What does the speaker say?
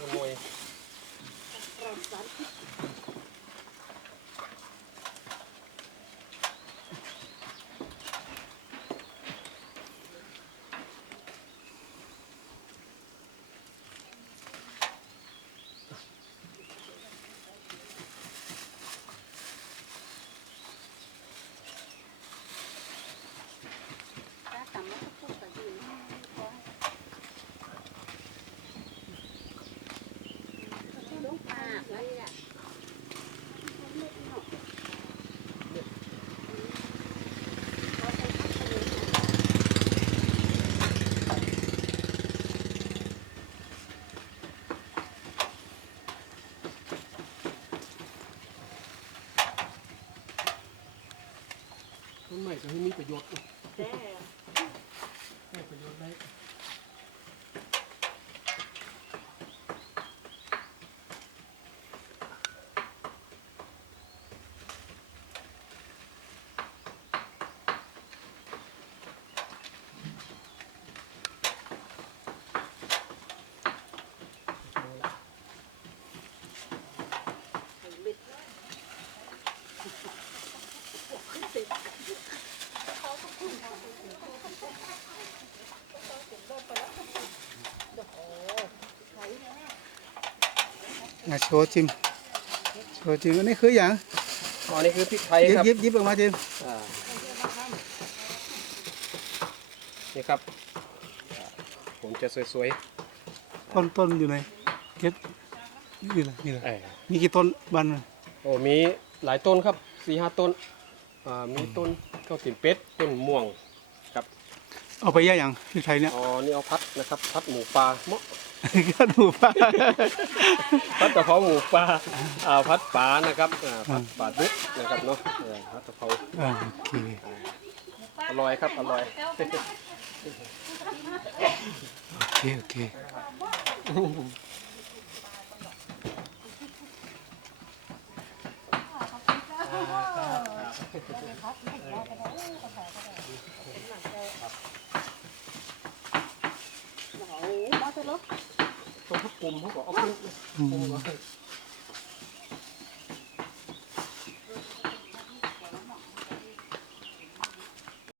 ขโมยต้นใหม่ก็ให้มีประโยชน์ได้ประโยชน์ได้โชว์จิมอันนี้คืออย่าง อ๋อนี่คือพริกไทยครับ ยิบออกมาจิม นี่ครับผมจะสวย ต้นอยู่ไหนเก็บนี่แหละ ๆ มีกี่ต้นบ้านมัน โอ้มีหลายต้นครับ4-5 ต้นมีต้นข้าวตีนเป็ดต้นม่วงครับ เอาไปย่าอย่างที่ไทยเนี่ย อ๋อนี่เอาพัดนะครับพัดหมูปลาเมาะ ก็ดูป่า พัดกะเพราหมูปลาพัดปลานะครับพัดปลาดุกนะครับเนาะพัดกะเพรา โอเค อร่อยครับอร่อย โอเคต้องพักกลุ่มเขาก็เอาขึ้น